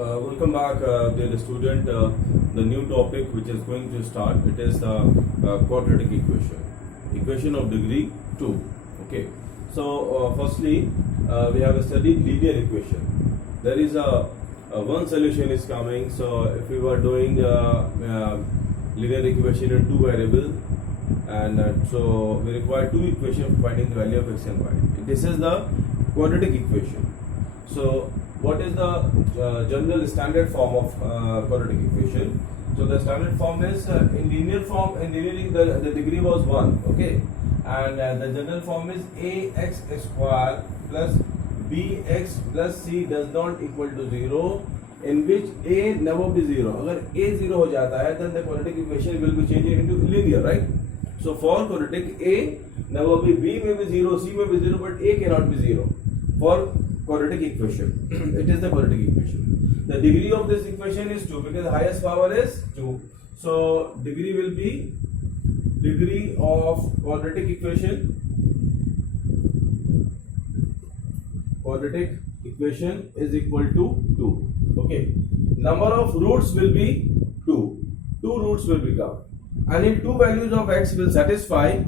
Welcome back, dear student. The new topic which is going to start, it is the quadratic equation of degree 2. Okay. So firstly, we have studied linear equation. There is a one solution is coming. So if we were doing linear equation in two variable, and so we require two equations for finding the value of x and y. This is the quadratic equation. So what is the general standard form of quadratic equation? So the standard form is in linear form. In linear, the degree was 1. Okay, and the general form is ax square plus bx plus c does not equal to 0, in which a never be 0. अगर a 0 हो जाता है, then the quadratic equation will be changed into linear, right? So for quadratic, a never be, b may be 0, c may be 0, but a cannot be 0. For quadratic equation, it is the quadratic equation. The degree of this equation is 2 because the highest power is 2. So degree will be degree of quadratic equation. Quadratic equation is equal to 2. Okay. Number of roots will be 2. 2 roots will become, and if two values of x will satisfy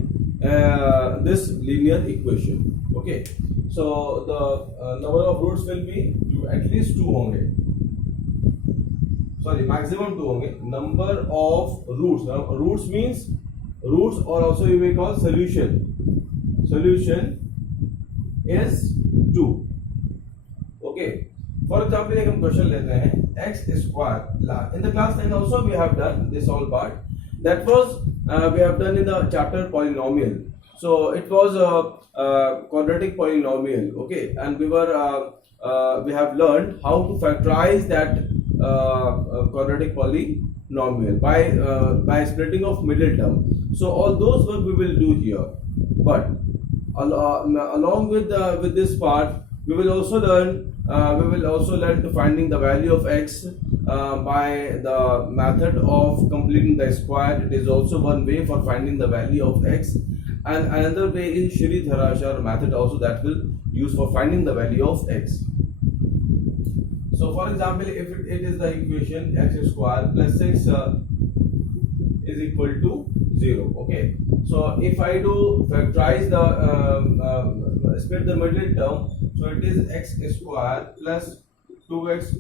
this linear equation. Okay. So the number of roots will be at least 2 होंगे. Sorry, maximum 2 होंगे. Number of roots. Now, roots means roots, or also you may call solution. Solution is 2. Okay. For example, एक हम question लेते हैं x square. In the class 10 also we have done this whole part. That was we have done in the chapter polynomial. So it was a quadratic polynomial, okay, and we have learned how to factorize that quadratic polynomial by splitting of middle term. So all those work we will do here, but along with this part, we will also learn to finding the value of x by the method of completing the square. It is also one way for finding the value of x. And another way is Shridharashar method also that will use for finding the value of x. So for example, if it is the equation x square plus 6 is equal to 0. Okay. So if I do factorize the split the middle term, so it is x square plus 2x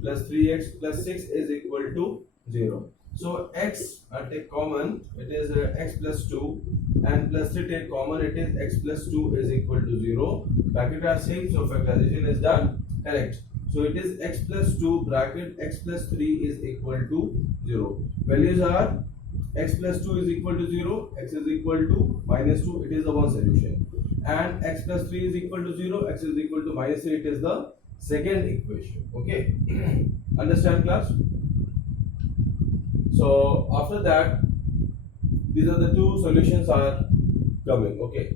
plus 3x plus 6 is equal to 0. So x take common, it is x plus 2, and plus 3 take common, it is x plus 2 is equal to 0. Bracket are same, so factorization is done. Correct. So it is x plus 2 bracket x plus 3 is equal to 0. Values are x plus 2 is equal to 0, x is equal to minus 2, it is the one solution. And x plus 3 is equal to 0, x is equal to minus 3, it is the second equation. Okay. Understand, class? So after that, these are the two solutions are coming. Okay.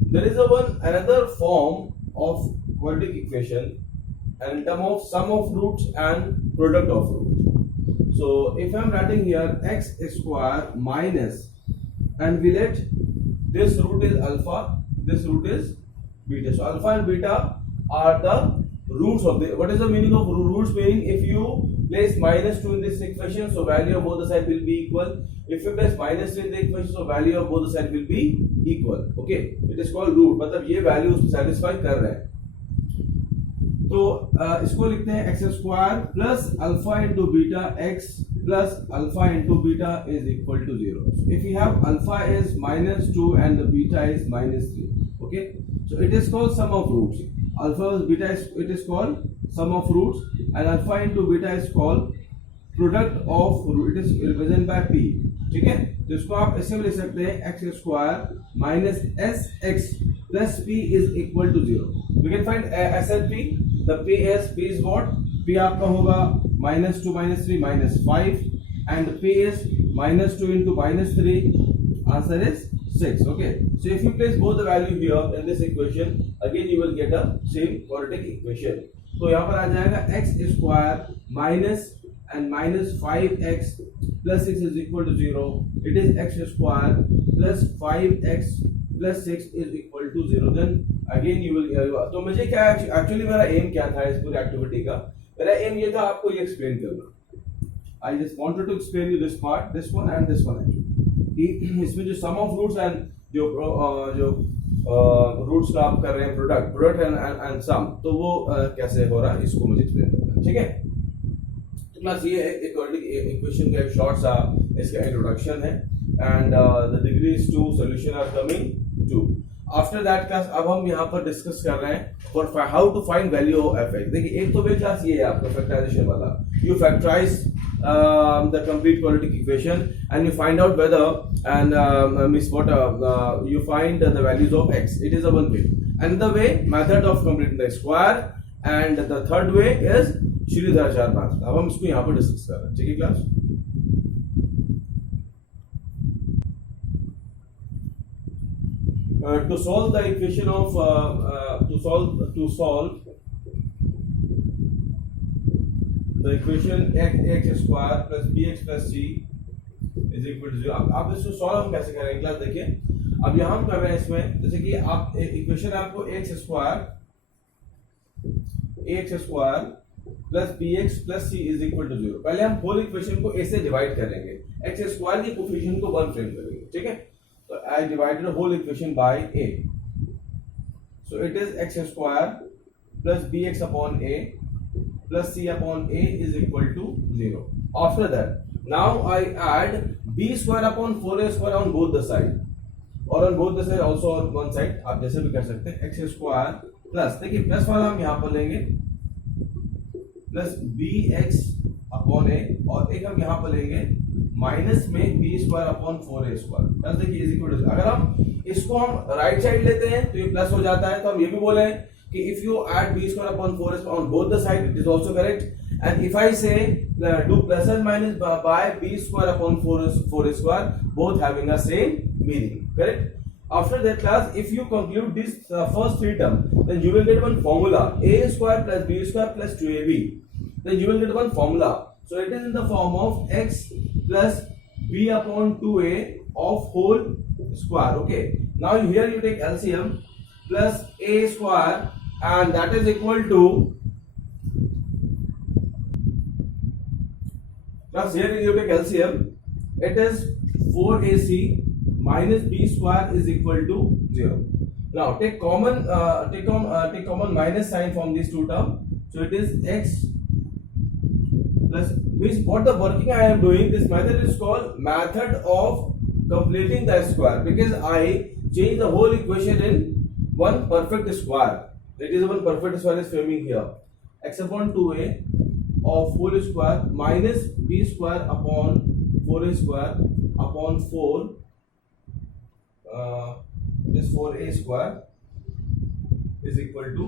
There is another form of quadratic equation, and in terms of sum of roots and product of roots. So if I am writing here x square minus, and we let this root is alpha, this root is beta. So alpha and beta are the roots of the. What is the meaning of roots? Meaning if you place minus 2 in this equation, so value of both the sides will be equal. If you place minus 3 in the equation, so value of both the sides will be equal. Okay, it is called root. मतलब ये value उसको satisfy कर रहे हैं. तो इसको लिखते हैं x square plus alpha into beta x plus alpha into beta is equal to 0. So if we have alpha is minus 2 and the beta is minus 3. Okay, so it is called sum of roots. Alpha beta it is called sum of roots, and alpha into beta is called product of root. It is represented by p. ठीक है, तो इसको आप ऐसे भी लिख सकते हैं x square minus sx plus p is equal to 0. We can find s and p. The p is what? p आपका होगा minus 2 minus 3 minus 5, and p is minus 2 into minus 3. Answer is 6. Okay. So if you place both the value here in this equation, again you will get a same quadratic equation. तो यहाँ पर आ जाएगा x square minus and minus 5x plus 6 is equal to 0. It is x square plus 5x plus 6 is equal to 0. Then again you will. तो मुझे क्या actually मेरा M क्या था इस पूरी एक्टिविटी का? मेरा एम ये था आपको ये एक्सप्लेन करना. I just wanted to explain you this part, this one and this one actually. इसमें जो sum of roots and जो रूट्स का आप कर रहे हैं प्रोडक्ट एंड सम, तो वो कैसे हो रहा है इसको मुझे एक्सप्लेन करना है. ठीक है, क्लास ये इक्वेशन का एक शॉर्ट सा इसका इंट्रोडक्शन है and the degrees to solution are coming to. After that class अब हम यहाँ पर डिस्कस कर रहे हैं for how to find value of f x. देखिए एक तो वे क्लास ये है आपका फैक्टराइजेशन वाला. You factorise the complete quadratic equation and you find out whether and you find the values of x. It is a one way. Another way, method of completing the square, and the third way is Sridhar method. अब हम इसको यहाँ पर discuss कर रहे हैं. ठीक है class. To solve the equation of to solve the equation x square plus bx plus c is equal to 0. अब इसको सॉल्व हम कैसे करेंगे क्लास. देखिए अब यहाँ हम कर रहे हैं इसमें, जैसे कि आप इक्वेशन आपको x square plus bx plus c is equal to 0. पहले हम होल इक्वेशन को a से डिवाइड करेंगे, x स्क्वायर की कोफिशिएंट को 1 फ्रेम करेंगे. ठीक है, तो I divided the whole equation by a, so it is x square plus bx upon a plus c upon a is equal to 0. After that, now I add b square upon 4a square on both the side, or on both the side also on one side. आप जैसे भी कर सकते हैं. x square plus, देखिए plus वाला हम यहाँ पर लेंगे प्लस bx upon a, और एक हम यहाँ पर लेंगे माइनस में b square upon 4a square. Plus देखिए इज इक्वल टू, अगर हम इसको हम राइट साइड लेते हैं तो ये प्लस हो जाता है. तो हम ये भी बोले हैं कि if you add b square upon 4a on both the side, it is also correct. And if I say do plus and minus by b square upon 4a square, both having a same meaning, correct? After that class, if you conclude this first three term, then you will get one formula, a square plus b square plus 2ab. Then you will get one formula. So it is in the form of x plus b upon 2a of whole square. Okay. Now here you take LCM plus a square, and that is equal to, plus here you take LCM, it is 4ac minus b square is equal to 0. Now take common minus sign from these two terms, so it is x plus, means what the working I am doing, this method is called method of completing the square, because I change the whole equation in one perfect square. It is one perfect square is framing here. X upon 2a of whole square minus b square upon 4a square upon 4 is 4a square is equal to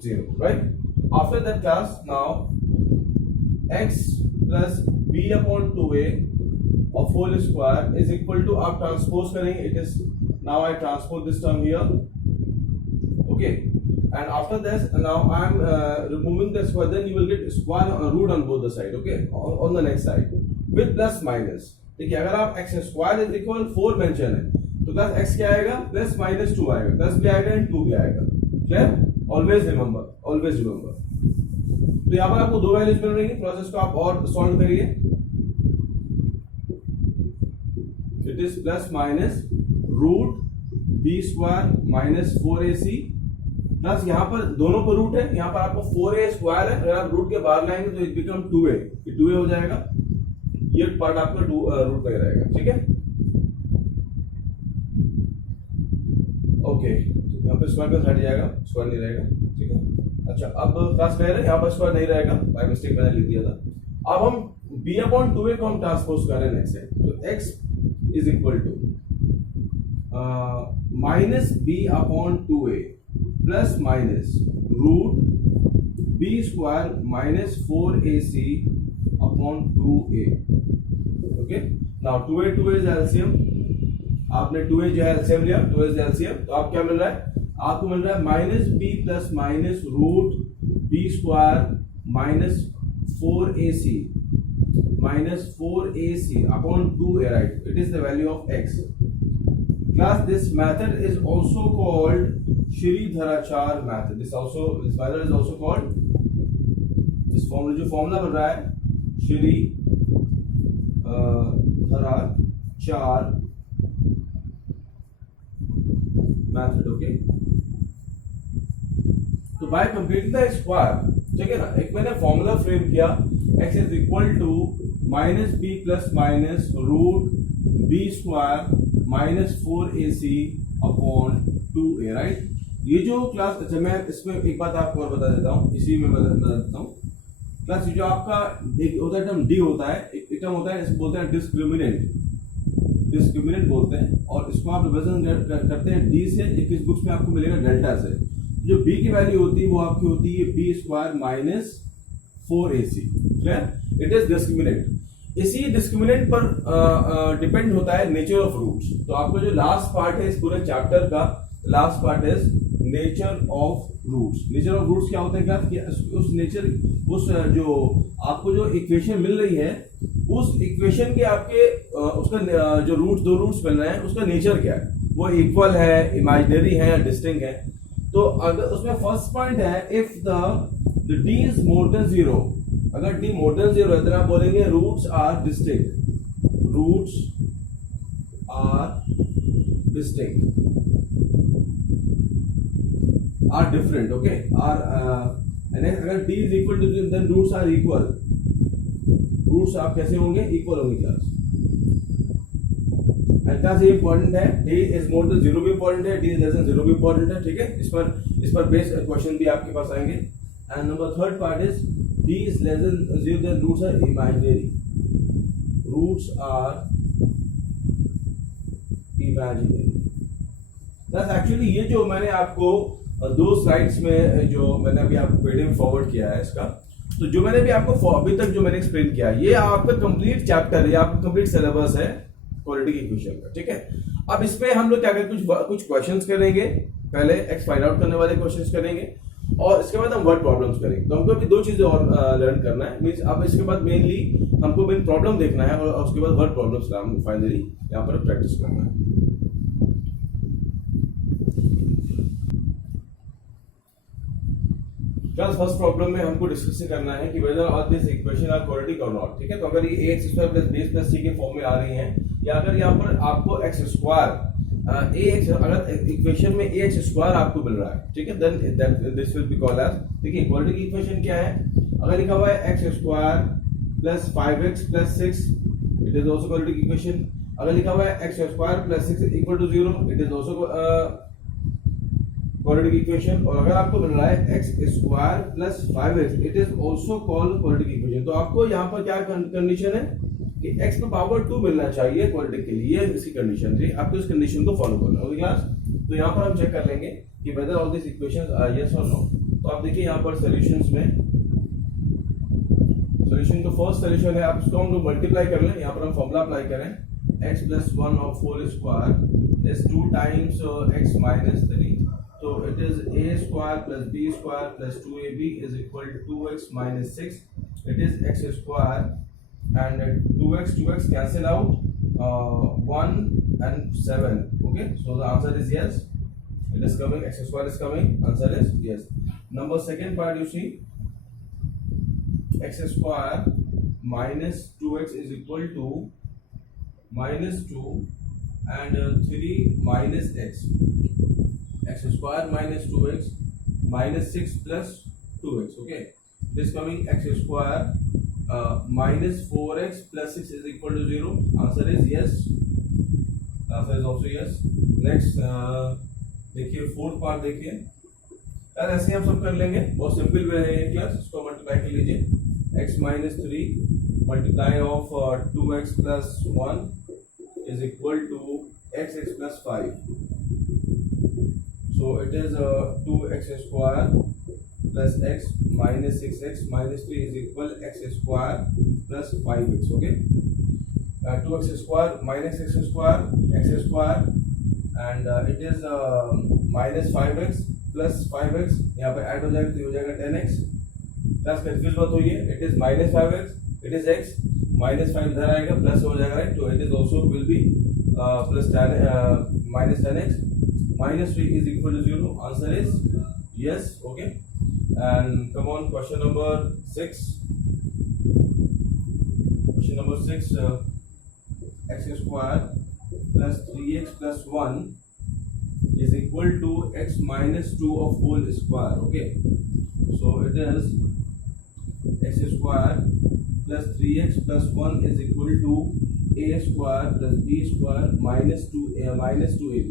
0. Right? After that class, now x plus b upon 2a of whole square is equal to, आप transpose करेंगे, it is, now I transpose this term here. Okay. And after this, now I am removing the square, then you will get square root on both the side. Okay, on the next side with plus minus. देखिए अगर आप x square is equal 4 mention है, तो plus x क्या आएगा, plus minus 2 आएगा, plus भी आएगा एंड 2 भी आएगा. Clear? Always remember, always remember. तो यहाँ पर आपको दो वैल्यूज मिल रही है. प्रोसेस को आप और सॉल्व करिए. It is plus minus root b square minus 4ac plus यहाँ पर दोनों पर रूट है, यहाँ पर आपको 4a स्क्वायर है, अगर आप रूट के बाहर लाएंगे तो इट बिकम 2a, ये 2a हो जाएगा. ये पार्ट आपका रूट में रहेगा. ठीक है, ओके. यहाँ पर स्क्वायर का हट जाएगा, स्क्वायर नहीं रहेगा. ठीक है, अच्छा अब क्लास क्लियर है. यहाँ पर स्क्वायर नहीं रहेगा, बाय मिस्टेक मैंने लिख दिया था. अब हम b अपॉन 2a को हम ट्रांसपोज कर रहे हैं नेक्स्ट साइड. तो x is equal to minus b upon 2a plus minus root b square minus 4ac upon 2a. Okay, now 2a is LCM. आपने 2a जो है एलसीएम लिया, 2a इज एलसीएम, तो आप क्या मिल रहा है, आपको मिल रहा है minus b plus minus root b square minus 4ac upon 2a. Right, it is the value of x. Class, this method is also called Sridharacharya method. This method is also called इस formula जो formula बन रहा है Shri Dhara 4 method, okay. तो by completing the square, ठीक है ना, एक मैंने फॉर्मूला फ्रेम किया, x is equal to minus B plus minus root B square minus 4ac upon 2a, right. ये जो क्लास, अच्छा मैं इसमें एक बात आपको और बता देता हूँ, इसी में बता देता हूँ क्लास। जो आपका एक होता है टर्म डी होता है, एक टर्म होता है इसको बोलते हैं डिस्क्रिमिनेंट, डिस्क्रिमिनेंट बोलते हैं, और इसको आप रिप्रेजेंट करते हैं डी से, इस बुक्स में आपको मिलेगा डेल्टा से। जो बी की वैल्यू होती है वो आपकी होती है B square minus 4ac, clear. It is discriminant. इसी डिस्क्रिमिनेंट पर डिपेंड होता है नेचर ऑफ रूट्स। तो आपको जो लास्ट पार्ट है इस पूरे चैप्टर का, last part is nature of roots. Nature of roots क्या होता है, क्या कि उस नेचर, उस जो आपको जो इक्वेशन मिल रही है, उस इक्वेशन के आपके उसका जो रूट्स, दो रूट्स मिल रहे हैं, उसका नेचर क्या है, वो इक्वल है, इमेजिनरी है या डिस्टिंक्ट है। तो अगर उसमें फर्स्ट पॉइंट है, if the d is more than 0, अगर d मोर देन 0 है तो आप बोलेंगे roots are distinct, roots are distinct, are different, okay. Or अगर d is equal to then roots are equal, roots आप कैसे होंगे, इक्वल होंगे क्लास। क्लास ये इंपॉर्टेंट है, d इज मोर देन 0 भी इंपॉर्टेंट है, d इज लेस देन 0 भी इंपॉर्टेंट है, ठीक है। इस पर बेस्ड क्वेश्चन भी आपके पास आएंगे। And number third part is d is less than 0 then roots are imaginary, roots are imaginary. बस एक्चुअली ये जो मैंने आपको दो स्लाइड्स में जो मैंने अभी आपको पीडीएफ फॉरवर्ड किया है इसका, तो जो मैंने भी आपको अभी तक जो मैंने एक्सप्लेन किया, ये आपका कंप्लीट चैप्टर है, आपका कंप्लीट सिलेबस है क्वाड्रेटिक इक्वेशन का, ठीक है। अब इसमें हम लोग क्या करेंगे, कुछ क्वेश्चंस करेंगे, पहले एक्स फाइंड आउट करने वाले क्वेश्चंस करेंगे, और इसके बाद हम वर्ड प्रॉब्लम्स करेंगे। तो हमको अभी दो चीजें और लर्न करना है, मींस अब इसके बाद मेनली हमको मेन प्रॉब्लम देखना है, और उसके बाद वर्ड प्रॉब्लम्स का हम फाइनली यहाँ पर प्रैक्टिस करना है। फर्स्ट प्रॉब्लम में हमको डिस्कस करना है कि whether all this equation are quadratic और नॉट, ठीक है। तो अगर ये ax square plus b plus c के फॉर्म में आ रही हैं, या अगर यहाँ पर आपको x स्क्वायर ax, अगर इक्वेशन में ax स्क्वायर आपको मिल रहा है, ठीक है, then this will be called as, देखिए क्वाड्रेटिक इक्वेशन क्या है, अगर लिखा हुआ है x square plus 5x plus 6, it is also quadratic equation. अगर लिखा हुआ है x square plus 6 equal to 0, it is also quadratic equation. और अगर आपको मिल रहा है x square plus 5x, it is also called quadratic equation. तो आपको यहाँ पर क्या कंडीशन है कि x पे पावर 2 मिलना चाहिए क्वाड्रेटिक के लिए, इसकी कंडीशन थी, आपको इस कंडीशन को फॉलो करना होगा क्लास। तो यहाँ पर हम चेक कर लेंगे कि whether all this equations are yes और नो। तो आप देखिए यहाँ पर सॉल्यूशंस में, सॉल्यूशन का फर्स्ट सॉल्यूशन है, आप इसको हम लोग मल्टीप्लाई कर लें, यहाँ पर हम फॉर्मूला अप्लाई करें, x प्लस 1 और 4 square is 2 times x minus 3, so it is a square plus b square plus 2ab is equal to 2x minus 6. It is x square and 2x cancel out, 1 and 7. Okay, so the answer is yes. It is coming, x square is coming. Answer is yes. Number second part, you see x square minus 2x is equal to minus 2 and 3 minus x. X square minus 2x minus 6 plus 2x, okay. This coming x square minus 4x plus 6 is equal to 0. Answer is yes. Answer is also yes. Next देखिए fourth part देखिए यार, ऐसे हम सब कर लेंगे, बहुत simple way है ये क्लास। इसको मल्टीप्लाई कर लीजिए, x minus 3 multiply of 2x plus 1 is equal to x plus 5। So it is 2x square plus x minus 6x minus 3 is equal x square plus 5x, okay. 2x square minus x square and it is minus 5x plus 5x, यहाँ पर add हो जाएगा तो हो जाएगा 10x। Plus confuse मत होइए, it is minus 5x, it is x, minus 5 इधर आएगा, प्लस हो जाएगा, राइट। तो it is also will be plus 10 minus 10x minus 3 is equal to 0. Answer is yes, okay. And come on, question number 6. Question number 6, x square plus 3x plus 1 is equal to x minus 2 of whole square. Okay, so it is x square plus 3x plus 1 is equal to a square plus b square minus 2ab.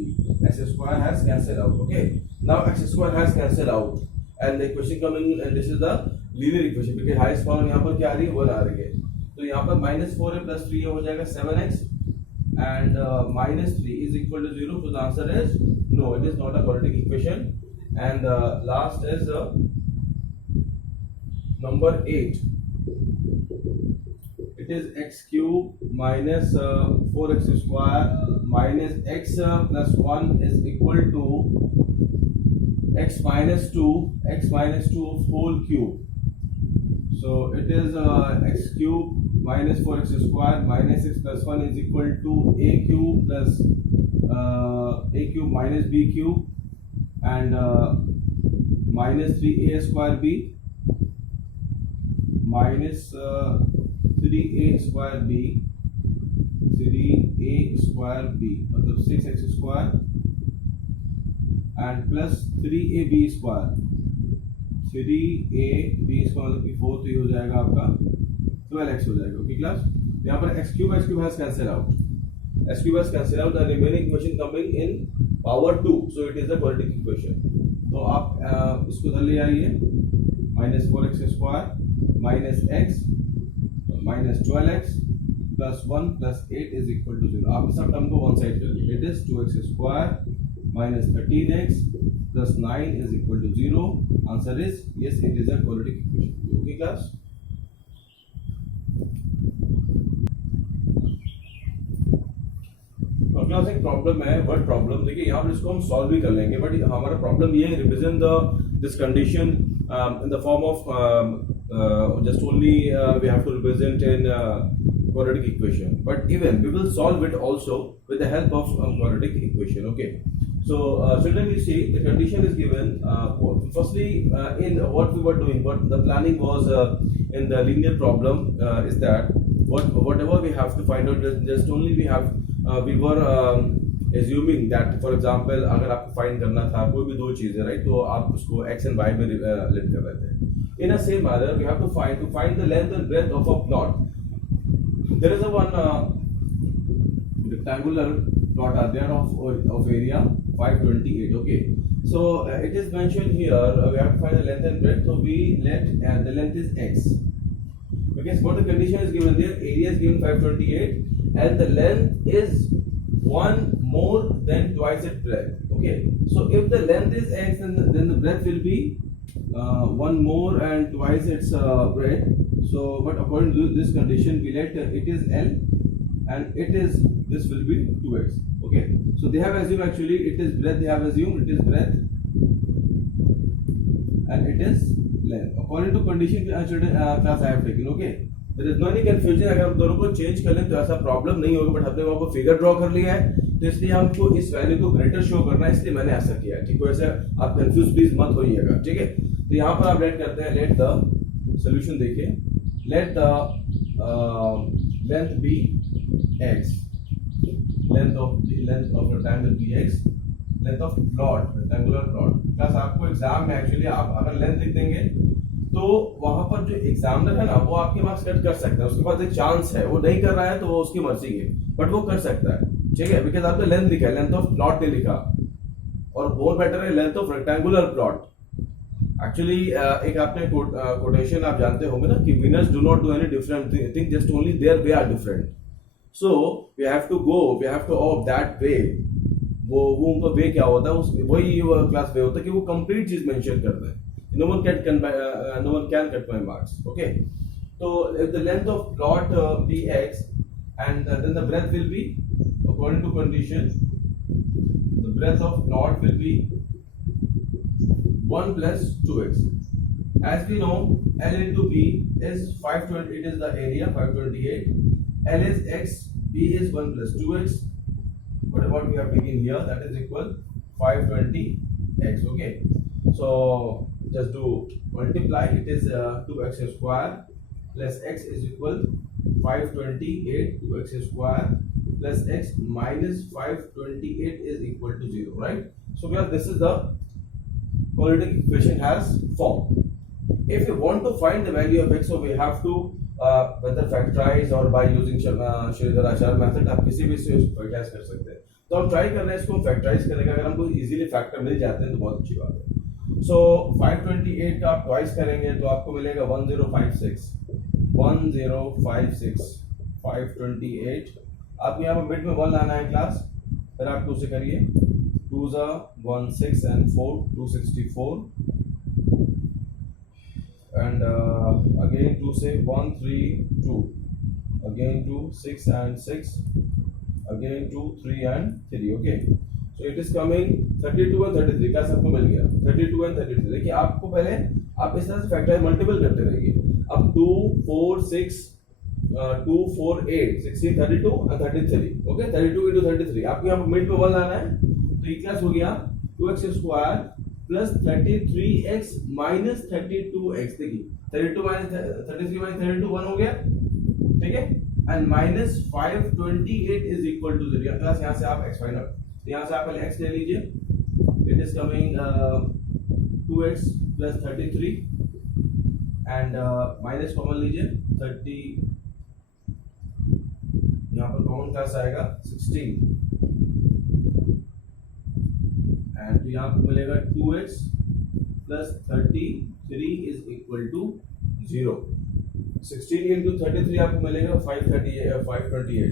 X square has cancelled out. Okay, now x square has cancelled out and the equation coming, and this is the linear equation because highest power यहाँ पर क्या आ रही है 1 आ रही है, तो यहाँ पर -4 है plus 3 हो जाएगा 7x and -3 is equal to 0. So the answer is no, it is not a quadratic equation. And last is number 8. It is x cube minus 4x square minus x plus 1 is equal to x minus 2 of whole cube. So it is x cube minus 4x square minus x plus 1 is equal to a cube plus a cube minus b cube and minus 3a square b minus 3a square b मतलब 6x square and plus 3ab square मतलब कि 4, तो ये हो जाएगा आपका 12x हो जाएगा. ओके क्लास, यहाँ पर x cube has cancelled out. x cube has cancelled out, the remaining equation coming in power 2, so it is a quadratic equation. तो आप इसको इधर ले आइए, minus 4x square minus x minus 12x plus 1 plus 8 is equal to 0. आप इस सब term को वन साइड कर लीजिए. It is 2x square minus 13x plus 9 is equal to 0. Answer is yes, it is a quadratic equation. Okay class. Class एक problem है, word problem. देखिए यहाँ पर इसको हम सॉल्व भी कर लेंगे, बट हमारा प्रॉब्लम ये है represent this condition in the form of just only we have to represent in quadratic equation, but even we will solve it also with the help of quadratic equation. Okay, so children, you see the condition is given. Firstly, in what we were doing, what the planning was in the linear problem is that whatever we have to find out, just only we were assuming that, for example, अगर आपको find करना था कोई भी दो चीजें, right, तो आप उसको x and y में लेट कर रहे थे. In a same manner, we have to find the length and breadth of a plot. There is a one rectangular plot are there of area 528. Okay, so it is mentioned here we have to find the length and breadth. So we let the length is x. Okay, so what the condition is given there, area is given 528 and the length is 1 more than twice its breadth. Okay, so if the length is x, then the breadth will be 1 more and twice its breadth. So, but according to this condition, we let it is L and this will be 2x. Okay, so they have assumed actually it is breadth. They have assumed it is breadth and it is length. According to condition class I have taken. Okay, there is no any confusion. अगर हम दोनों को change कर लें तो ऐसा problem नहीं होगा, बट हमने वहाँ पर फिगर ड्रॉ कर लिया है, तो इसलिए हमको इस वैल्यू को ग्रेटर शो करना है, इसलिए मैंने ऐसा किया है. ठीक है, वैसे आप कंफ्यूज प्लीज मत होइएगा. ठीक है, तो यहाँ पर आप लेट करते हैं, लेट द सोल्यूशन देखिए, let the length be x, length of rectangle be x, length of plot, rectangular plot. Plus आपको एग्जाम में एक्चुअली आप अगर लेंथ लिख देंगे तो वहां पर जो एग्जामिनर है ना, वो आपके मार्क्स कट कर सकता है. उसके पास एक चांस है, वो नहीं कर रहा है तो वो उसकी मर्जी है, बट वो कर सकता है. ठीक है, बिकॉज आपने लेंथ लिखा है, लेंथ ऑफ प्लॉट नहीं लिखा, और मोर बेटर है length of rectangular plot. Actually एक आपने कोटेशन आप जानते होंगे ना कि winners do not do any different thing, just only their way are different. So we have to of that way. वो उनका वे क्या होता है, उस वही क्लास वे होता है कि वो कंप्लीट चीज मेंशन करते हैं. No one can cut my marks. Okay, so if the length of plot be x and then the breadth will be, according to condition, the breadth of plot will be 1 plus 2x. As we know, L into B is 520. It is the area 528. L is x, B is 1 plus 2x. Whatever we have taken here, that is equal 520x. Okay, so just do multiply. It is 2x square plus x is equal 528. 2x square plus x minus 528 is equal to 0, right? So guys, this is the quadratic equation has formed. If we want to find the value of x, so we have to whether factorize or by using Shridhar method, आप किसी भी से factorise कर सकते हैं. तो हम try कर रहे हैं इसको फैक्टराइज करने का. अगर हमको इजीली फैक्टर मिल जाते हैं तो बहुत अच्छी बात है. सो 528 का आप ट्वाइस करेंगे तो आपको मिलेगा 1056. 528. आप यहाँ पर मिड में 1 लाना है क्लास, फिर आप 2 से करिए. 2 1 6 and 4 264 and again 2 से 1 3 2 again 2 6 and 6 again 2 3 and 3. okay, so it is coming 32 and 33 का सबको मिल गया. 32 and 33. देखिए आपको पहले आप इस तरह से फैक्टर मल्टीपल करते रहिए. अब 2 4 6 2 4 8 16 32 and 33. Okay, 32 into 33. आपको यहाँ पर मिड में 1 लाना है तो ये क्या हो गया 2x square plus 33x minus 32x. देखिए 32 माइनस 33 माइनस 32 1 हो गया, ठीक है, and minus 528 is equal to 0. Class यहाँ से आप x फाइंड आउट, यहाँ से आप पहले x ले लीजिए. It is coming 2x plus 33 and minus common लीजिए 30, यहाँ पर कॉमन क्लास आएगा 16 एंड यहाँ पर मिलेगा 2x plus 33 is equal to 0. 16 into 33 आपको मिलेगा 528.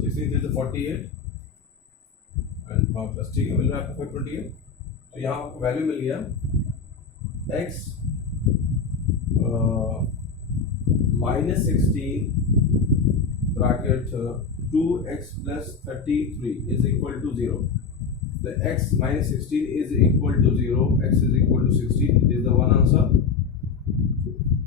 16 is 48 एंड प्लस, ठीक है, मिल रहा है आपको 528. तो यहाँ आपको वैल्यू मिल गया x minus 16 bracket 2x plus 33 is equal to 0. The x minus 16 is equal to 0. X is equal to 16. This is the one answer.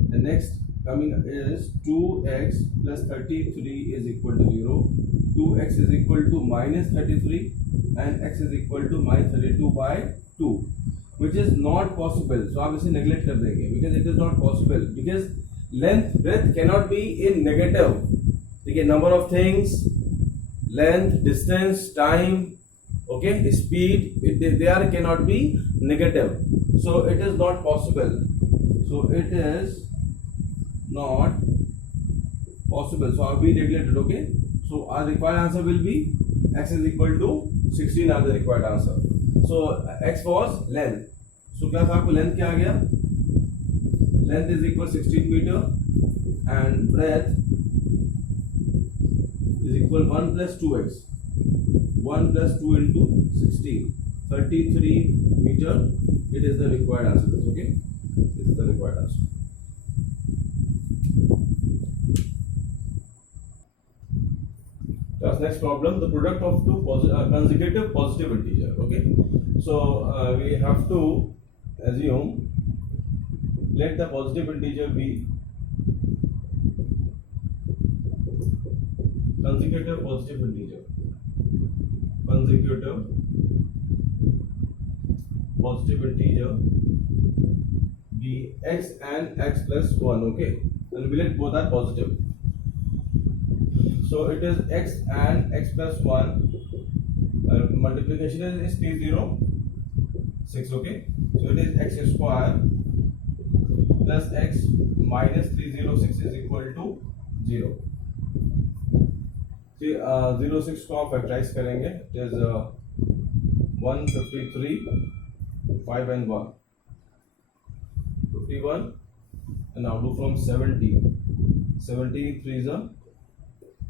The next coming is 2x plus 33 is equal to 0. 2x is equal to minus 33 and x is equal to minus 32 by 2, which is not possible. So आप इसे neglect कर देंगे because it is not possible, because length breadth cannot be in negative. देखिए number of things, length, distance, time, okay, speed, they are cannot be negative. So it is not possible. So it is not possible. So we neglected. Okay. So our required answer will be x is equal to 16 are the required answer. So x was length. So क्या था आपको length क्या आ गया? Length is equal 16 meter and breadth is equal 1 plus 2x. 1 plus 2 into 16. 33 meter. It is the required answer. Okay. This is the required answer. That's next problem. The product of two consecutive positive integer. Okay. So we have to assume, let the positive integer be consecutive positive integer. Consecutive positive integer be x and x plus 1. Okay. And we let both are positive. So it is x and x plus 1. Multiplication is 306. Okay. So it is x square plus x minus 306 is equal to 0. 06 को आप factorise करेंगे. It is 153 5 and 1 51 and now do from 70 3s are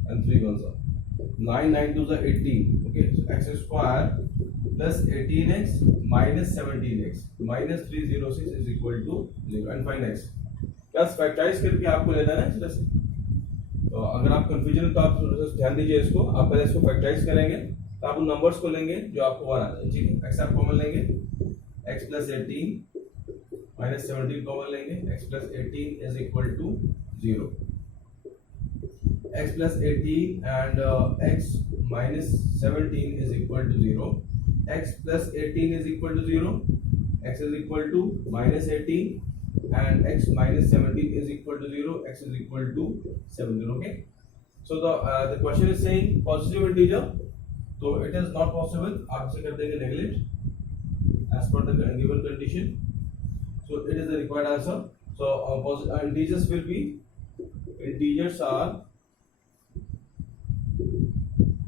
and 3 1s are 9 9 2s are 18. Okay, so x square plus 18x minus 17x minus 306 is equal to 0 and find x. क्या factorise करके आपको लेना है ना. तो अगर आप कंफ्यूजन तो आप ध्यान दीजिए इसको. आप पहले इसको फैक्टराइज करेंगे तो आप उन नंबर्स को लेंगे जो आपको 1 आ जाए. ठीक है, x आप कॉमन लेंगे, x plus 18 minus 17 कॉमन लेंगे. x plus 18 is equal to 0. x plus 18 and x minus 17 is equal to 0. x plus 18 is equal to 0, x is equal to minus 18, and x minus 17 is equal to 0, x is equal to 17. Okay, so the question is saying positive integer, so it is not possible. आप इसे कर देंगे neglect as per the given condition. So it is the required answer. So integers will be, integers are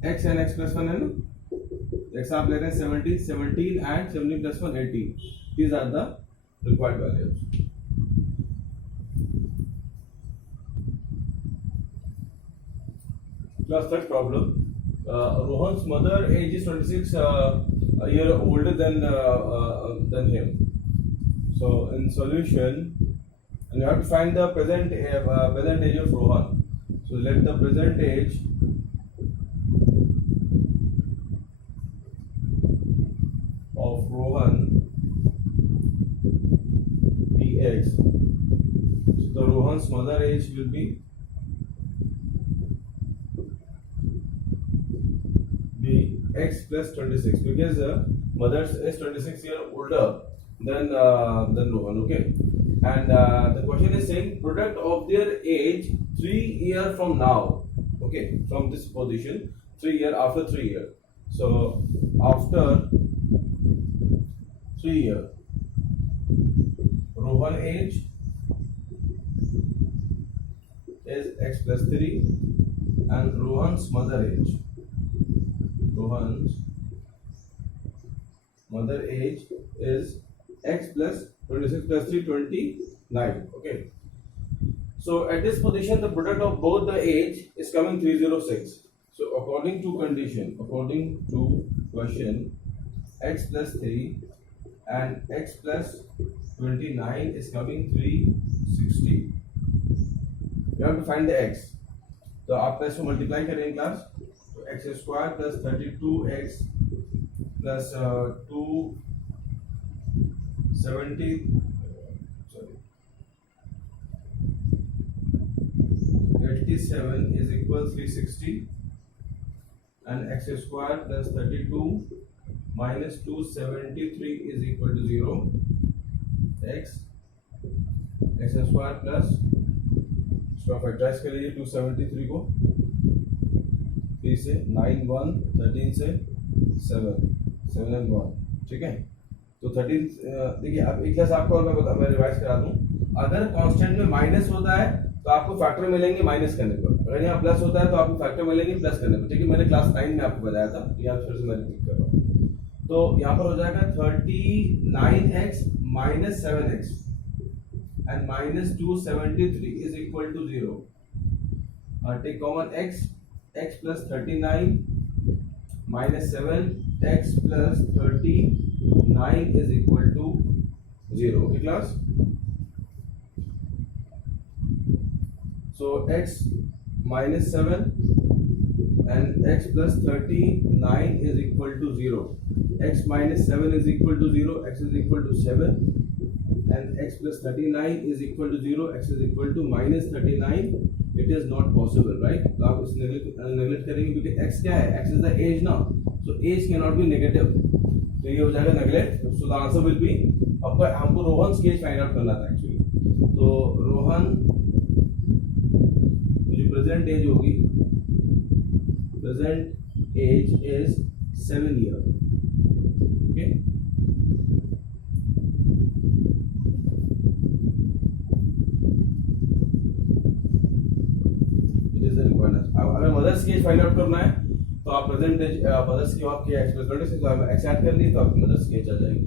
x and x plus 1 है ना, x आप ले रहे हैं 17, 17 and 17 plus 1 18. These are the required values. Class third problem. Rohan's mother age is 26 a year older than him. So in solution, and you have to find the present age of Rohan. So let the present age of Rohan be x. So the Rohan's mother age will be x plus 26, because mother's is 26 year older than Rohan. Okay, and the question is saying product of their age 3 year from now. Okay, from this position 3 year after 3 year. So after 3 year, Rohan age is x plus 3 and Rohan's mother age. Rohan's mother age is x plus 26 plus 3 29. Okay, so at this position the product of both the age is coming 306. So according to condition, according to question, x plus 3 and x plus 29 is coming 360. You have to find the x. तो आप इसको multiply करेंगे class, तो x square plus 32x plus 270 87 is equal 360 and x square plus 32 minus 273 is equal to 0. x square plus इसको factorise कर लीजिए 273 को 3 से 9 1 13 से 7 7 and 1. ठीक है, तो 13 देखिए अब एक क्लास आपको और मैं रिवाइज करा दूं. अगर कांस्टेंट में माइनस होता है तो आपको फैक्टर मिलेंगे माइनस करने पर, अगर यहाँ प्लस होता है तो आपको फैक्टर मिलेंगे प्लस करने पर. ठीक है, मैंने क्लास 9 में आपको बताया था, यहाँ फिर से मैं रिपीट कर रहा हूँ. तो यहाँ पर हो जाएगा 39x minus 7x and minus 273 is equal to 0. Take common x plus 39 minus 7 x plus 39 is equal to 0. Okay class, so x minus 7 and x plus 39 is equal to 0. X minus 7 is equal to 0, x is equal to 7, and x plus 39 is equal to 0, x is equal to minus 39. It is not possible, right? तो आप इस neglect करेंगे क्योंकि x क्या है, x is the age ना, so age cannot be negative, तो ये हो जाएगा neglect. So the answer will be, हमको रोहन की एज फाइंड आउट करना था एक्चुअली. तो रोहन जो प्रेजेंट एज होगी, present age is 7 year. Okay, अगर मदर्स की एज फाइंड आउट करना है तो आप प्रेजेंट एज मदर्स की आपकी एक्स प्लस 26 तो आप एक्स ऐड कर लिए तो आपकी मदर्स की एज आ जाएगी.